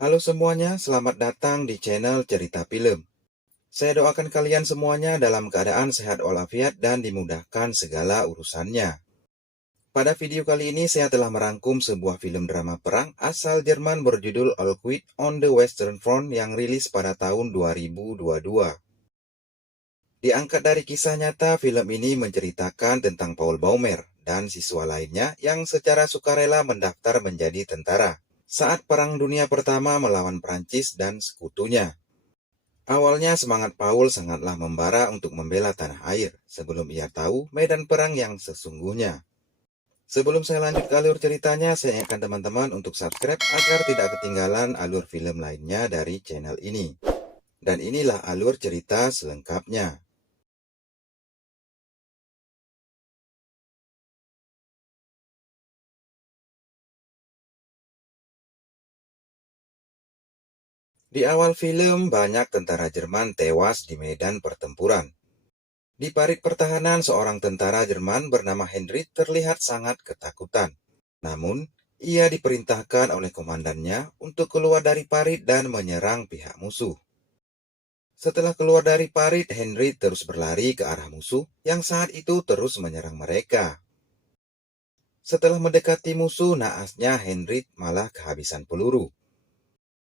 Halo semuanya, selamat datang di channel Cerita Film. Saya doakan kalian semuanya dalam keadaan sehat walafiat dan dimudahkan segala urusannya. Pada video kali ini saya telah merangkum sebuah film drama perang asal Jerman berjudul All Quiet on the Western Front yang rilis pada tahun 2022. Diangkat dari kisah nyata, film ini menceritakan tentang Paul Baumer dan siswa lainnya yang secara sukarela mendaftar menjadi tentara saat Perang Dunia Pertama melawan Prancis dan sekutunya. Awalnya semangat Paul sangatlah membara untuk membela tanah air sebelum ia tahu medan perang yang sesungguhnya. Sebelum saya lanjut ke alur ceritanya, saya ingatkan teman-teman untuk subscribe agar tidak ketinggalan alur film lainnya dari channel ini. Dan inilah alur cerita selengkapnya. Di awal film, banyak tentara Jerman tewas di medan pertempuran. Di parit pertahanan, seorang tentara Jerman bernama Henry terlihat sangat ketakutan. Namun, ia diperintahkan oleh komandannya untuk keluar dari parit dan menyerang pihak musuh. Setelah keluar dari parit, Henry terus berlari ke arah musuh yang saat itu terus menyerang mereka. Setelah mendekati musuh, naasnya Henry malah kehabisan peluru.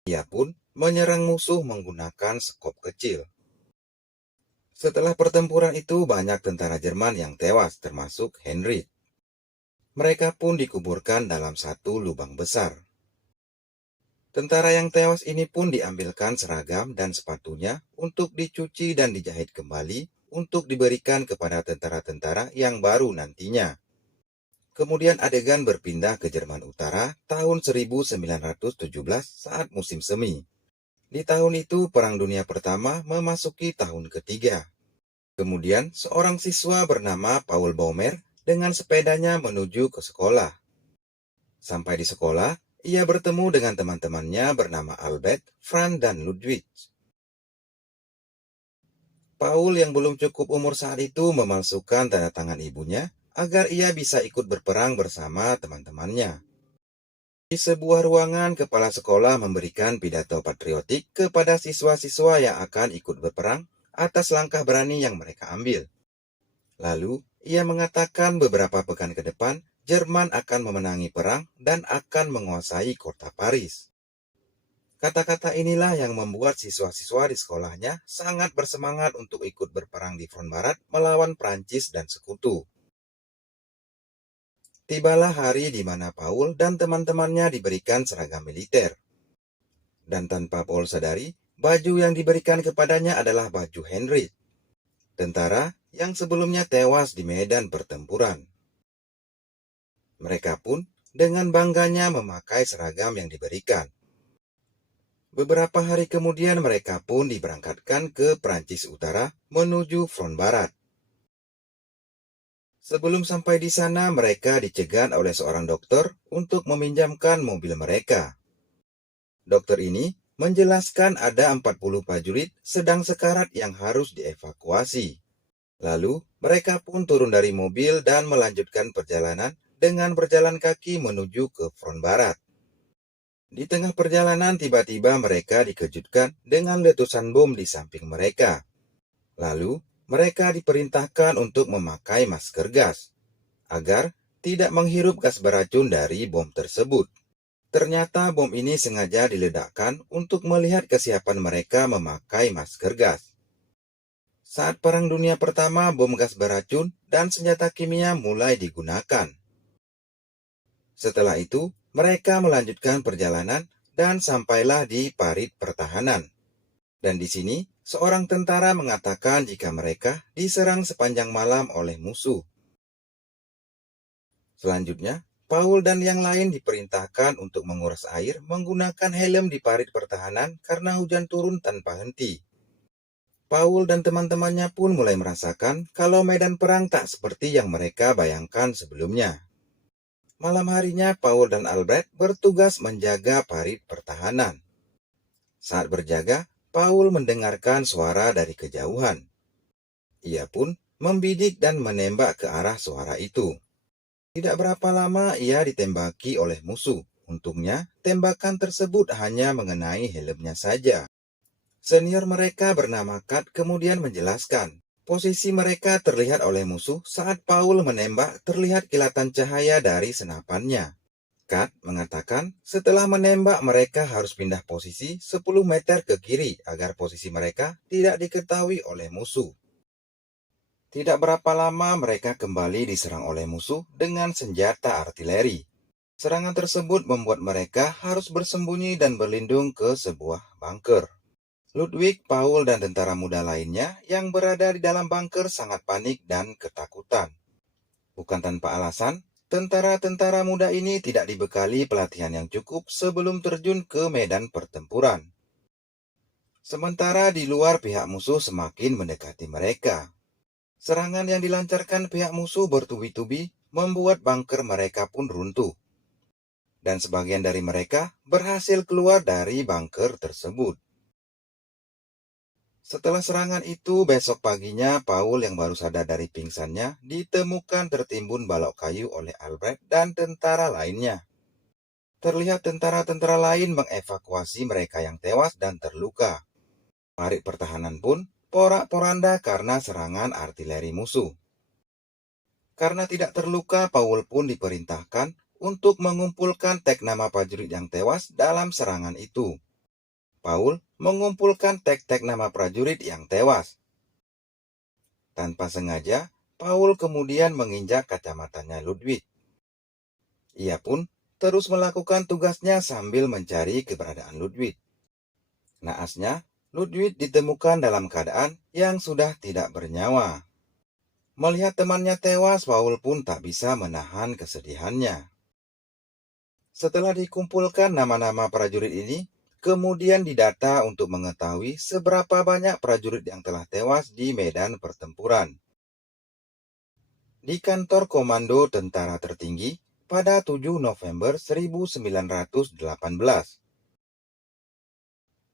Ia pun menyerang musuh menggunakan sekop kecil. Setelah pertempuran itu, banyak tentara Jerman yang tewas, termasuk Henry. Mereka pun dikuburkan dalam satu lubang besar. Tentara yang tewas ini pun diambilkan seragam dan sepatunya untuk dicuci dan dijahit kembali untuk diberikan kepada tentara-tentara yang baru nantinya. Kemudian adegan berpindah ke Jerman Utara tahun 1917 saat musim semi. Di tahun itu, Perang Dunia Pertama memasuki tahun ketiga. Kemudian, seorang siswa bernama Paul Baumer dengan sepedanya menuju ke sekolah. Sampai di sekolah, ia bertemu dengan teman-temannya bernama Albert, Franz, dan Ludwig. Paul yang belum cukup umur saat itu memalsukan tanda tangan ibunya agar ia bisa ikut berperang bersama teman-temannya. Di sebuah ruangan, kepala sekolah memberikan pidato patriotik kepada siswa-siswa yang akan ikut berperang atas langkah berani yang mereka ambil. Lalu, ia mengatakan beberapa pekan ke depan, Jerman akan memenangi perang dan akan menguasai kota Paris. Kata-kata inilah yang membuat siswa-siswa di sekolahnya sangat bersemangat untuk ikut berperang di front barat melawan Prancis dan sekutu. Tibalah hari di mana Paul dan teman-temannya diberikan seragam militer. Dan tanpa Paul sadari, baju yang diberikan kepadanya adalah baju Henry, tentara yang sebelumnya tewas di medan pertempuran. Mereka pun dengan bangganya memakai seragam yang diberikan. Beberapa hari kemudian mereka pun diberangkatkan ke Prancis Utara menuju front barat. Sebelum sampai di sana, mereka dicegat oleh seorang dokter untuk meminjamkan mobil mereka. Dokter ini menjelaskan ada 40 prajurit sedang sekarat yang harus dievakuasi. Lalu, mereka pun turun dari mobil dan melanjutkan perjalanan dengan berjalan kaki menuju ke front barat. Di tengah perjalanan, tiba-tiba mereka dikejutkan dengan letusan bom di samping mereka. Lalu, mereka diperintahkan untuk memakai masker gas, agar tidak menghirup gas beracun dari bom tersebut. Ternyata bom ini sengaja diledakkan untuk melihat kesiapan mereka memakai masker gas. Saat Perang Dunia Pertama, bom gas beracun dan senjata kimia mulai digunakan. Setelah itu, mereka melanjutkan perjalanan dan sampailah di parit pertahanan. Dan di sini, seorang tentara mengatakan jika mereka diserang sepanjang malam oleh musuh. Selanjutnya, Paul dan yang lain diperintahkan untuk menguras air menggunakan helm di parit pertahanan karena hujan turun tanpa henti. Paul dan teman-temannya pun mulai merasakan kalau medan perang tak seperti yang mereka bayangkan sebelumnya. Malam harinya, Paul dan Albert bertugas menjaga parit pertahanan. Saat berjaga, Paul mendengarkan suara dari kejauhan. Ia pun membidik dan menembak ke arah suara itu. Tidak berapa lama ia ditembaki oleh musuh Untungnya, tembakan tersebut hanya mengenai helmnya saja. Senior mereka bernama Kat kemudian menjelaskan, posisi mereka terlihat oleh musuh saat Paul menembak terlihat kilatan cahaya dari senapannya. Kat mengatakan setelah menembak mereka harus pindah posisi 10 meter ke kiri agar posisi mereka tidak diketahui oleh musuh. Tidak berapa lama mereka kembali diserang oleh musuh dengan senjata artileri. Serangan tersebut membuat mereka harus bersembunyi dan berlindung ke sebuah bunker. Ludwig, Paul, dan tentara muda lainnya yang berada di dalam bunker sangat panik dan ketakutan. Bukan tanpa alasan, tentara-tentara muda ini tidak dibekali pelatihan yang cukup sebelum terjun ke medan pertempuran. Sementara di luar pihak musuh semakin mendekati mereka. Serangan yang dilancarkan pihak musuh bertubi-tubi membuat bunker mereka pun runtuh. Dan sebagian dari mereka berhasil keluar dari bunker tersebut. Setelah serangan itu, besok paginya Paul yang baru sadar dari pingsannya ditemukan tertimbun balok kayu oleh Albrecht dan tentara lainnya. Terlihat tentara-tentara lain mengevakuasi mereka yang tewas dan terluka. Parit pertahanan pun porak-poranda karena serangan artileri musuh. Karena tidak terluka, Paul pun diperintahkan untuk mengumpulkan tag nama prajurit yang tewas dalam serangan itu. Paul mengumpulkan tag-tag nama prajurit yang tewas. Tanpa sengaja, Paul kemudian menginjak kacamatanya Ludwig. Ia pun terus melakukan tugasnya sambil mencari keberadaan Ludwig. Naasnya, Ludwig ditemukan dalam keadaan yang sudah tidak bernyawa. Melihat temannya tewas, Paul pun tak bisa menahan kesedihannya. Setelah dikumpulkan nama-nama prajurit ini, kemudian didata untuk mengetahui seberapa banyak prajurit yang telah tewas di medan pertempuran. Di kantor Komando Tentara Tertinggi pada 7 November 1918.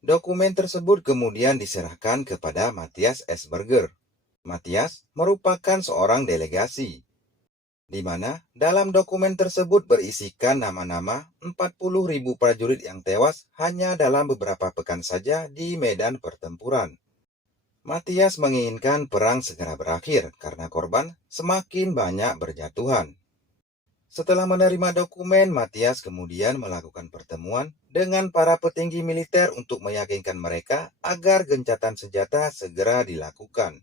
Dokumen tersebut kemudian diserahkan kepada Matthias Esberger. Matthias merupakan seorang delegasi, di mana dalam dokumen tersebut berisikan nama-nama 40.000 prajurit yang tewas hanya dalam beberapa pekan saja di medan pertempuran. Matthias menginginkan perang segera berakhir karena korban semakin banyak berjatuhan. Setelah menerima dokumen, Matthias kemudian melakukan pertemuan dengan para petinggi militer untuk meyakinkan mereka agar gencatan senjata segera dilakukan.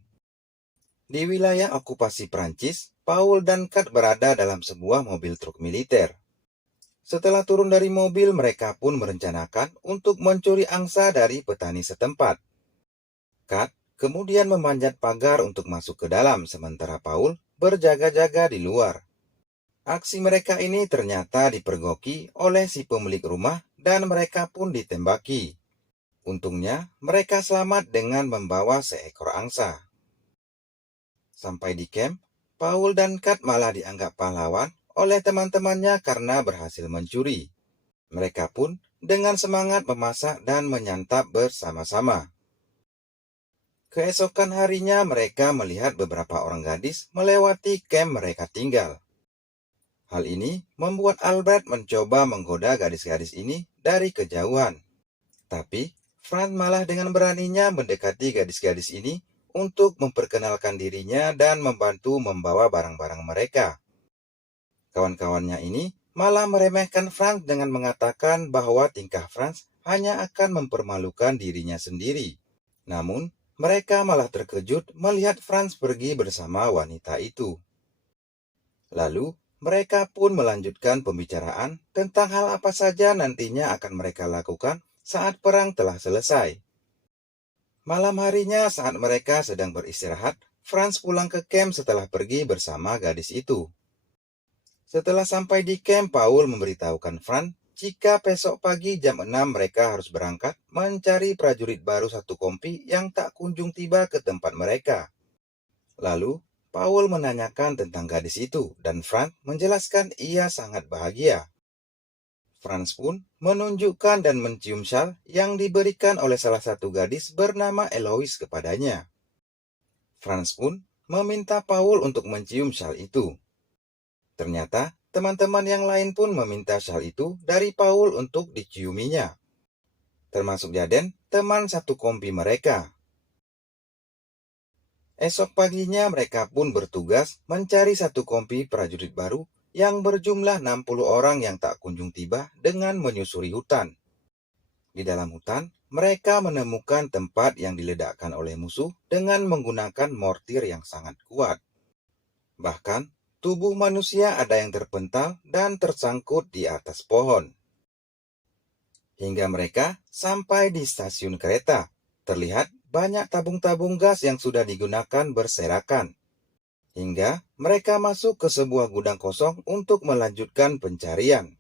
Di wilayah okupasi Prancis, Paul dan Kat berada dalam sebuah mobil truk militer. Setelah turun dari mobil, mereka pun merencanakan untuk mencuri angsa dari petani setempat. Kat kemudian memanjat pagar untuk masuk ke dalam, sementara Paul berjaga-jaga di luar. Aksi mereka ini ternyata dipergoki oleh si pemilik rumah dan mereka pun ditembaki. Untungnya, mereka selamat dengan membawa seekor angsa. Sampai di camp, Paul dan Kat malah dianggap pahlawan oleh teman-temannya karena berhasil mencuri. Mereka pun dengan semangat memasak dan menyantap bersama-sama. Keesokan harinya mereka melihat beberapa orang gadis melewati camp mereka tinggal. Hal ini membuat Albert mencoba menggoda gadis-gadis ini dari kejauhan. Tapi, Franz malah dengan beraninya mendekati gadis-gadis ini untuk memperkenalkan dirinya dan membantu membawa barang-barang mereka. Kawan-kawannya ini malah meremehkan Franz dengan mengatakan bahwa tingkah Franz hanya akan mempermalukan dirinya sendiri. Namun, mereka malah terkejut melihat Franz pergi bersama wanita itu. Lalu, mereka pun melanjutkan pembicaraan tentang hal apa saja nantinya akan mereka lakukan saat perang telah selesai. Malam harinya saat mereka sedang beristirahat, Franz pulang ke camp setelah pergi bersama gadis itu. Setelah sampai di camp, Paul memberitahukan Franz jika besok pagi jam 6 mereka harus berangkat mencari prajurit baru satu kompi yang tak kunjung tiba ke tempat mereka. Lalu, Paul menanyakan tentang gadis itu dan Franz menjelaskan ia sangat bahagia. Franz pun menunjukkan dan mencium syal yang diberikan oleh salah satu gadis bernama Eloise kepadanya. Franz pun meminta Paul untuk mencium syal itu. Ternyata Teman-teman yang lain pun meminta syal itu dari Paul untuk diciuminya, termasuk Jaden, teman satu kompi mereka. Esok paginya mereka pun bertugas mencari satu kompi prajurit baru yang berjumlah 60 orang yang tak kunjung tiba dengan menyusuri hutan. Di dalam hutan, mereka menemukan tempat yang diledakkan oleh musuh dengan menggunakan mortir yang sangat kuat. Bahkan, tubuh manusia ada yang terpental dan tersangkut di atas pohon. Hingga mereka sampai di stasiun kereta, terlihat banyak tabung-tabung gas yang sudah digunakan berserakan. Hingga mereka masuk ke sebuah gudang kosong untuk melanjutkan pencarian.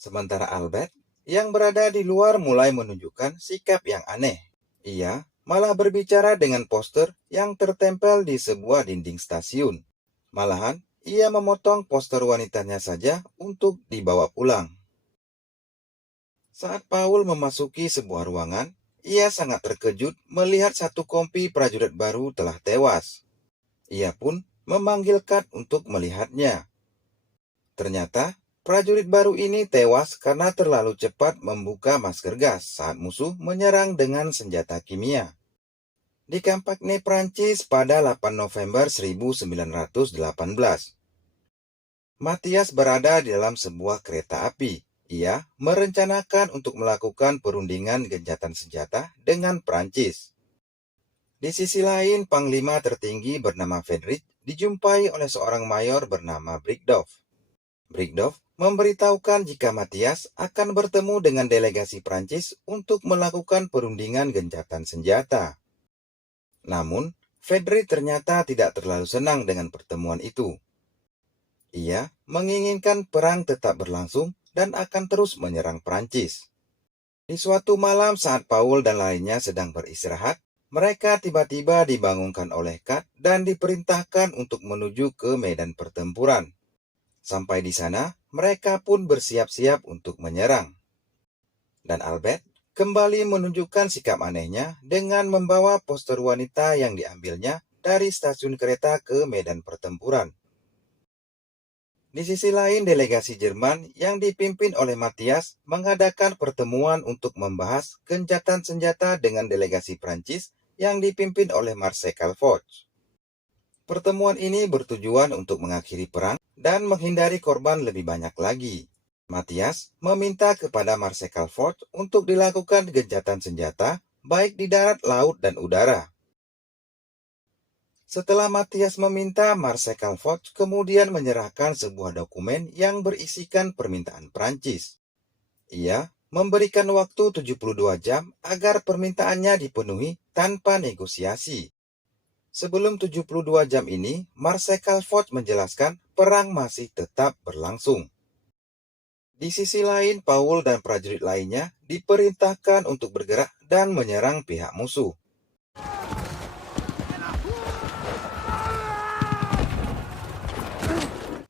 Sementara Albert yang berada di luar mulai menunjukkan sikap yang aneh. Ia malah berbicara dengan poster yang tertempel di sebuah dinding stasiun. Malahan, ia memotong poster wanitanya saja untuk dibawa pulang. Saat Paul memasuki sebuah ruangan, ia sangat terkejut melihat satu kompi prajurit baru telah tewas. Ia pun memanggil Kat untuk melihatnya. Ternyata, prajurit baru ini tewas karena terlalu cepat membuka masker gas saat musuh menyerang dengan senjata kimia. Di Campagne, Prancis pada 8 November 1918. Matias berada di dalam sebuah kereta api. Ia merencanakan untuk melakukan perundingan gencatan senjata dengan Prancis. Di sisi lain, Panglima tertinggi bernama Frederick dijumpai oleh seorang mayor bernama Brigdorf. Brigdorf memberitahukan jika Matias akan bertemu dengan delegasi Prancis untuk melakukan perundingan gencatan senjata. Namun, Frederick ternyata tidak terlalu senang dengan pertemuan itu. Ia menginginkan perang tetap berlangsung dan akan terus menyerang Prancis. Di suatu malam saat Paul dan lainnya sedang beristirahat, mereka tiba-tiba dibangunkan oleh Kat dan diperintahkan untuk menuju ke medan pertempuran. Sampai di sana, mereka pun bersiap-siap untuk menyerang. Dan Albert kembali menunjukkan sikap anehnya dengan membawa poster wanita yang diambilnya dari stasiun kereta ke medan pertempuran. Di sisi lain, delegasi Jerman yang dipimpin oleh Matias mengadakan pertemuan untuk membahas gencatan senjata dengan delegasi Prancis yang dipimpin oleh Marshal Foch. Pertemuan ini bertujuan untuk mengakhiri perang dan menghindari korban lebih banyak lagi. Matias meminta kepada Marshal Foch untuk dilakukan gencatan senjata baik di darat, laut, dan udara. Setelah Matias meminta, Marshal Foch kemudian menyerahkan sebuah dokumen yang berisikan permintaan Prancis. Ia memberikan waktu 72 jam agar permintaannya dipenuhi tanpa negosiasi. Sebelum 72 jam ini, Marshal Foch menjelaskan perang masih tetap berlangsung. Di sisi lain, Paul dan prajurit lainnya diperintahkan untuk bergerak dan menyerang pihak musuh.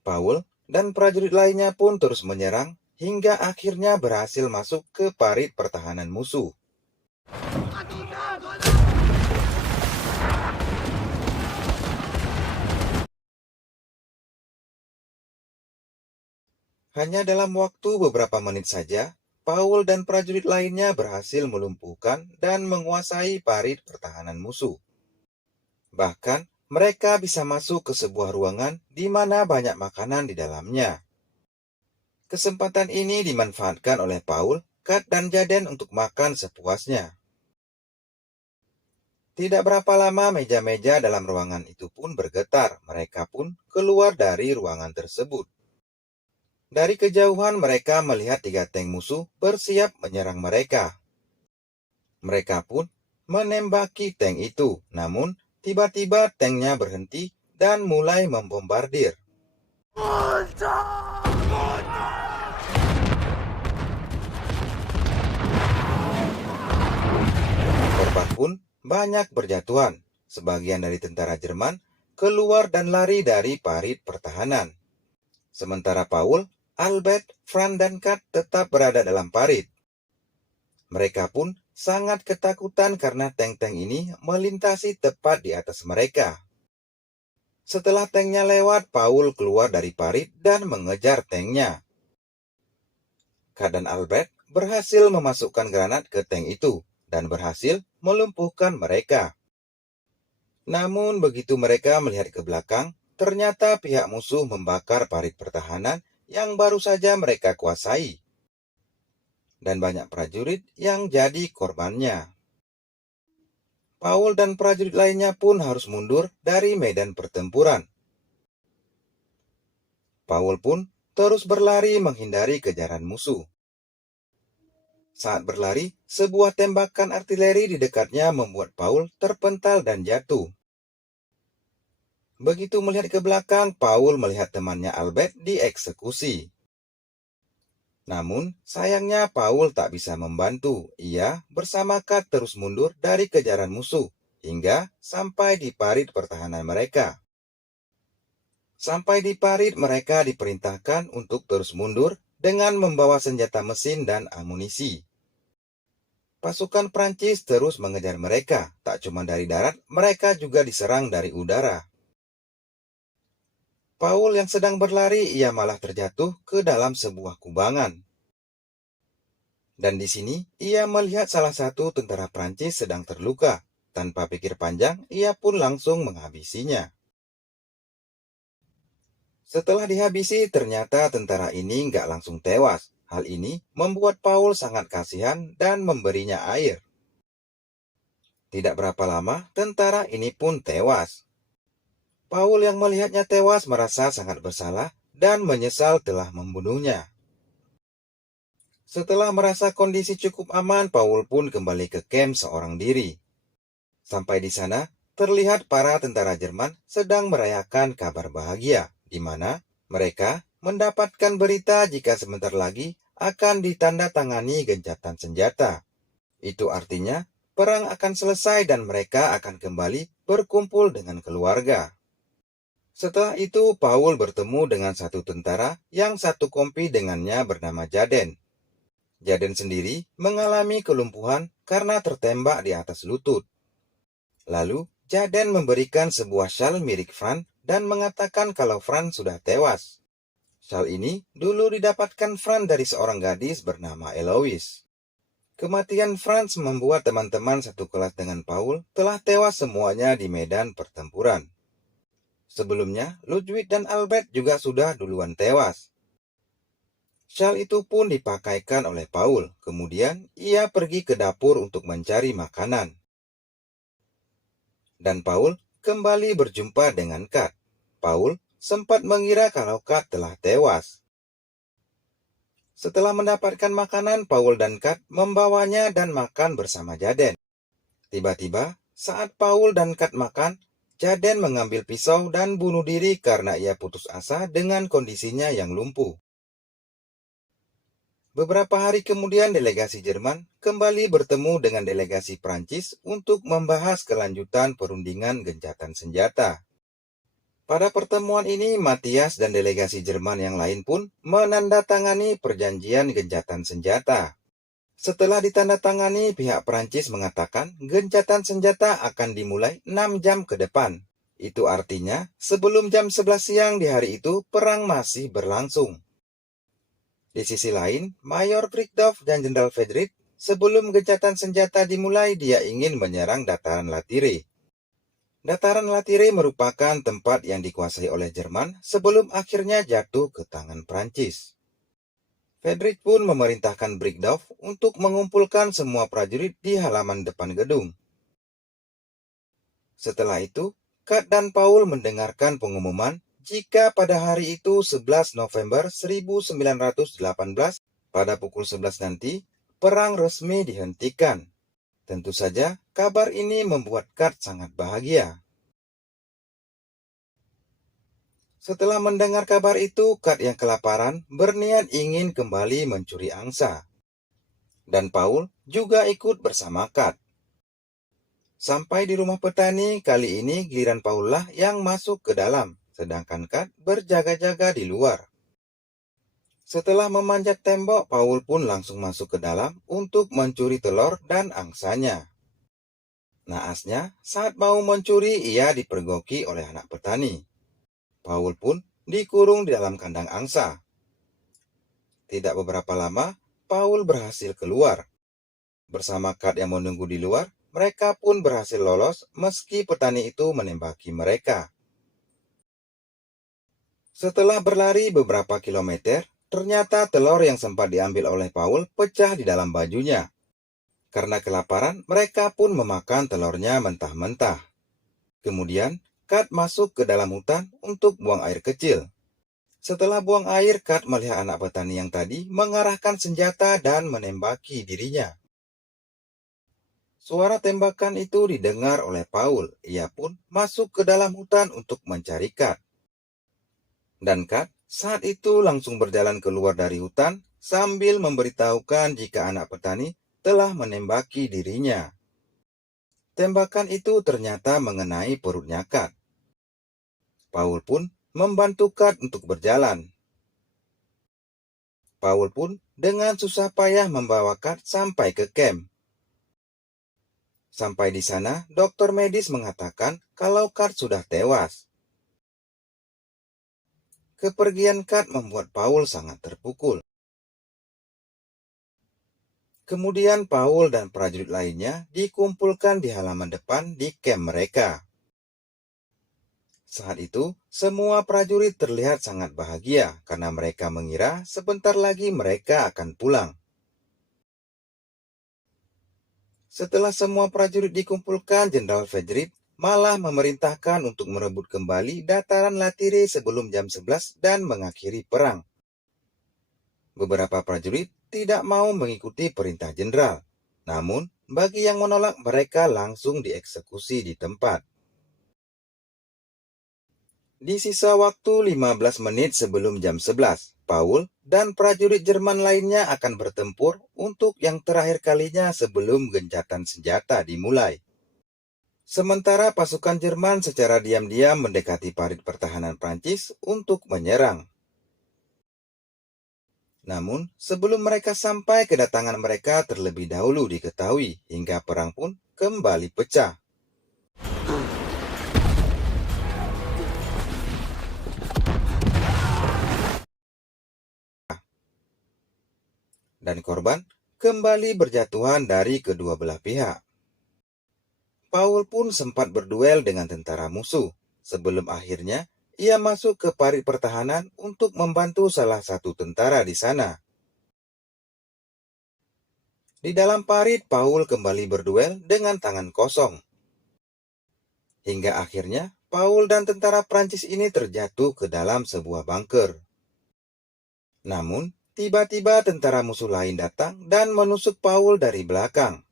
Paul dan prajurit lainnya pun terus menyerang hingga akhirnya berhasil masuk ke parit pertahanan musuh. Hanya dalam waktu beberapa menit saja, Paul dan prajurit lainnya berhasil melumpuhkan dan menguasai parit pertahanan musuh. Bahkan, mereka bisa masuk ke sebuah ruangan di mana banyak makanan di dalamnya. Kesempatan ini dimanfaatkan oleh Paul, Kat, dan Jaden untuk makan sepuasnya. Tidak berapa lama meja-meja dalam ruangan itu pun bergetar. Mereka pun keluar dari ruangan tersebut. Dari kejauhan mereka melihat 3 tank musuh bersiap menyerang mereka. Mereka pun menembaki tank itu, namun tiba-tiba tanknya berhenti dan mulai membombardir. Korban pun banyak berjatuhan. Sebagian dari tentara Jerman keluar dan lari dari parit pertahanan. Sementara Paul, Albert, Fran, dan Kat tetap berada dalam parit. Mereka pun sangat ketakutan karena tank-tank ini melintasi tepat di atas mereka. Setelah tanknya lewat, Paul keluar dari parit dan mengejar tanknya. Kat dan Albert berhasil memasukkan granat ke tank itu dan berhasil melumpuhkan mereka. Namun begitu mereka melihat ke belakang, ternyata pihak musuh membakar parit pertahanan yang baru saja mereka kuasai. Dan banyak prajurit yang jadi korbannya. Paul dan prajurit lainnya pun harus mundur dari medan pertempuran. Paul pun terus berlari menghindari kejaran musuh. Saat berlari, sebuah tembakan artileri di dekatnya membuat Paul terpental dan jatuh. Begitu melihat ke belakang, Paul melihat temannya Albert dieksekusi. Namun, sayangnya Paul tak bisa membantu. Ia bersama Kat terus mundur dari kejaran musuh, hingga sampai di parit pertahanan mereka. Sampai di parit, mereka diperintahkan untuk terus mundur dengan membawa senjata mesin dan amunisi. Pasukan Prancis terus mengejar mereka. Tak cuma dari darat, mereka juga diserang dari udara. Paul yang sedang berlari, ia malah terjatuh ke dalam sebuah kubangan. Dan di sini, ia melihat salah satu tentara Prancis sedang terluka. Tanpa pikir panjang, ia pun langsung menghabisinya. Setelah dihabisi, ternyata tentara ini nggak langsung tewas. Hal ini membuat Paul sangat kasihan dan memberinya air. Tidak berapa lama, tentara ini pun tewas. Paul yang melihatnya tewas merasa sangat bersalah dan menyesal telah membunuhnya. Setelah merasa kondisi cukup aman, Paul pun kembali ke kamp seorang diri. Sampai di sana, terlihat para tentara Jerman sedang merayakan kabar bahagia, di mana mereka mendapatkan berita jika sebentar lagi akan ditandatangani gencatan senjata. Itu artinya perang akan selesai dan mereka akan kembali berkumpul dengan keluarga. Setelah itu, Paul bertemu dengan satu tentara yang satu kompi dengannya bernama Jaden. Jaden sendiri mengalami kelumpuhan karena tertembak di atas lutut. Lalu, Jaden memberikan sebuah syal milik Franz dan mengatakan kalau Franz sudah tewas. Syal ini dulu didapatkan Franz dari seorang gadis bernama Eloise. Kematian Franz membuat teman-teman satu kelas dengan Paul telah tewas semuanya di medan pertempuran. Sebelumnya, Ludwig dan Albert juga sudah duluan tewas. Syal itu pun dipakaikan oleh Paul. Kemudian, ia pergi ke dapur untuk mencari makanan. Dan Paul kembali berjumpa dengan Kat. Paul sempat mengira kalau Kat telah tewas. Setelah mendapatkan makanan, Paul dan Kat membawanya dan makan bersama Jaden. Tiba-tiba, saat Paul dan Kat makan, Jaden mengambil pisau dan bunuh diri karena ia putus asa dengan kondisinya yang lumpuh. Beberapa hari kemudian delegasi Jerman kembali bertemu dengan delegasi Prancis untuk membahas kelanjutan perundingan gencatan senjata. Pada pertemuan ini, Matthias dan delegasi Jerman yang lain pun menandatangani perjanjian gencatan senjata. Setelah ditandatangani, pihak Prancis mengatakan gencatan senjata akan dimulai 6 jam ke depan. Itu artinya sebelum jam 11 siang di hari itu perang masih berlangsung. Di sisi lain, Mayor Brikdorf dan Jenderal Frederick sebelum gencatan senjata dimulai dia ingin menyerang dataran Latire. Dataran Latire merupakan tempat yang dikuasai oleh Jerman sebelum akhirnya jatuh ke tangan Prancis. Frederick pun memerintahkan Brikdorf untuk mengumpulkan semua prajurit di halaman depan gedung. Setelah itu, Kat dan Paul mendengarkan pengumuman jika pada hari itu 11 November 1918 pada pukul 11 nanti, perang resmi dihentikan. Tentu saja, kabar ini membuat Kat sangat bahagia. Setelah mendengar kabar itu, Kat yang kelaparan berniat ingin kembali mencuri angsa. Dan Paul juga ikut bersama Kat. Sampai di rumah petani, kali ini giliran Paul lah yang masuk ke dalam, sedangkan Kat berjaga-jaga di luar. Setelah memanjat tembok, Paul pun langsung masuk ke dalam untuk mencuri telur dan angsanya. Naasnya, saat mau mencuri, ia dipergoki oleh anak petani. Paul pun dikurung di dalam kandang angsa. Tidak beberapa lama, Paul berhasil keluar. Bersama Kat yang menunggu di luar, mereka pun berhasil lolos meski petani itu menembaki mereka. Setelah berlari beberapa kilometer, ternyata telur yang sempat diambil oleh Paul pecah di dalam bajunya. Karena kelaparan, mereka pun memakan telurnya mentah-mentah. Kemudian, Kat masuk ke dalam hutan untuk buang air kecil. Setelah buang air, Kat melihat anak petani yang tadi mengarahkan senjata dan menembaki dirinya. Suara tembakan itu didengar oleh Paul. Ia pun masuk ke dalam hutan untuk mencari Kat. Dan Kat saat itu langsung berjalan keluar dari hutan sambil memberitahukan jika anak petani telah menembaki dirinya. Tembakan itu ternyata mengenai perutnya Kat. Paul pun membantu Kat untuk berjalan. Paul pun dengan susah payah membawa Kat sampai ke camp. Sampai di sana, dokter medis mengatakan kalau Kat sudah tewas. Kepergian Kat membuat Paul sangat terpukul. Kemudian Paul dan prajurit lainnya dikumpulkan di halaman depan di camp mereka. Saat itu, semua prajurit terlihat sangat bahagia karena mereka mengira sebentar lagi mereka akan pulang. Setelah semua prajurit dikumpulkan, Jenderal Frederick malah memerintahkan untuk merebut kembali dataran Latire sebelum jam 11 dan mengakhiri perang. Beberapa prajurit tidak mau mengikuti perintah jenderal. Namun, bagi yang menolak, mereka langsung dieksekusi di tempat. Di sisa waktu 15 menit sebelum jam 11, Paul dan prajurit Jerman lainnya akan bertempur untuk yang terakhir kalinya sebelum gencatan senjata dimulai. Sementara pasukan Jerman secara diam-diam mendekati parit pertahanan Prancis untuk menyerang. Namun, sebelum mereka sampai, kedatangan mereka terlebih dahulu diketahui hingga perang pun kembali pecah. Dan korban kembali berjatuhan dari kedua belah pihak. Paul pun sempat berduel dengan tentara musuh, sebelum akhirnya ia masuk ke parit pertahanan untuk membantu salah satu tentara di sana. Di dalam parit, Paul kembali berduel dengan tangan kosong. Hingga akhirnya, Paul dan tentara Prancis ini terjatuh ke dalam sebuah bunker. Namun, tiba-tiba tentara musuh lain datang dan menusuk Paul dari belakang.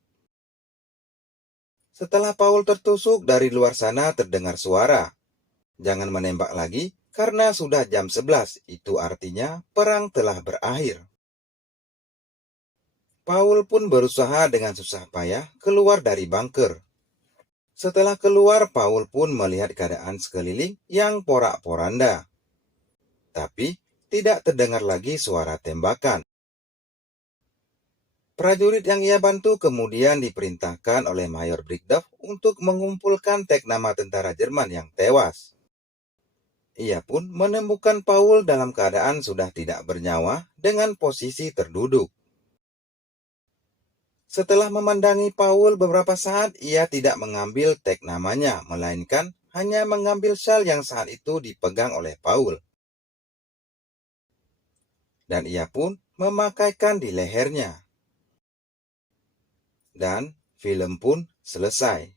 Setelah Paul tertusuk, dari luar sana terdengar suara. Jangan menembak lagi, karena sudah jam 11, itu artinya perang telah berakhir. Paul pun berusaha dengan susah payah keluar dari bunker. Setelah keluar, Paul pun melihat keadaan sekeliling yang porak-poranda. Tapi, tidak terdengar lagi suara tembakan. Prajurit yang ia bantu kemudian diperintahkan oleh Mayor Brickduff untuk mengumpulkan teks nama tentara Jerman yang tewas. Ia pun menemukan Paul dalam keadaan sudah tidak bernyawa dengan posisi terduduk. Setelah memandangi Paul beberapa saat, ia tidak mengambil teks namanya, melainkan hanya mengambil syal yang saat itu dipegang oleh Paul. Dan ia pun memakaikan di lehernya. Dan film pun selesai.